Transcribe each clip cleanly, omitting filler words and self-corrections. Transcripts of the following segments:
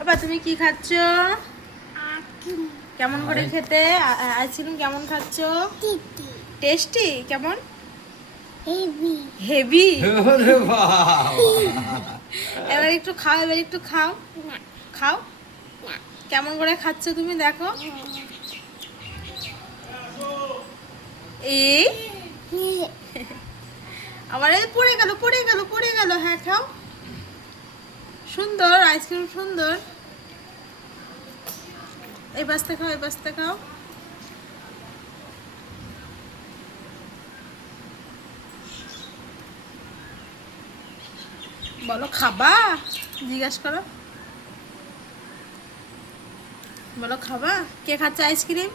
বাবা তুমি কি খাচ্ছ? কেমন করে খেতে? আইসক্রিম কেমন খাচ্ছ? টেস্টি? কেমন? Heavy heavy? ওরে বাবা! এবার একটু খাও, এবার একটু খাও। না খাও। না কেমন করে খাচ্ছ তুমি দেখো। এই আবার এই পড়ে গেল পড়ে গেল পড়ে গেল। হ্যাঁ খাও। সুন্দর আইসক্রিম সুন্দর। এই পাশটা খাও, এই পাশটা খাও। বলো খাবা? জিজ্ঞাস করো। বলো খাবা? কে খাচ্ছে আইসক্রিম?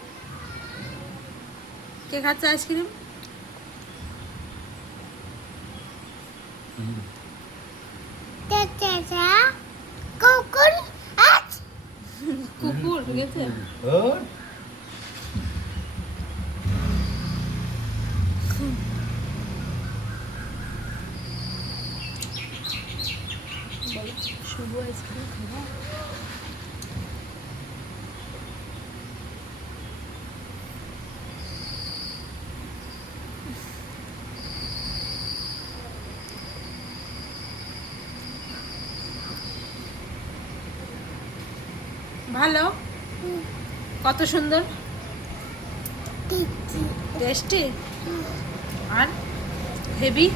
কে খাচ্ছে আইসক্রিম? চাচা কখন আজ কুকুর গেছে। ওর? বলো শুভ আইসক্রিম খাবা? ভালো? কত সুন্দর দিদি টেস্টি আর হেভি।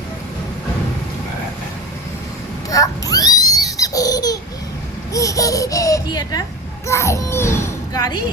কি এটা? গানি গাড়ি?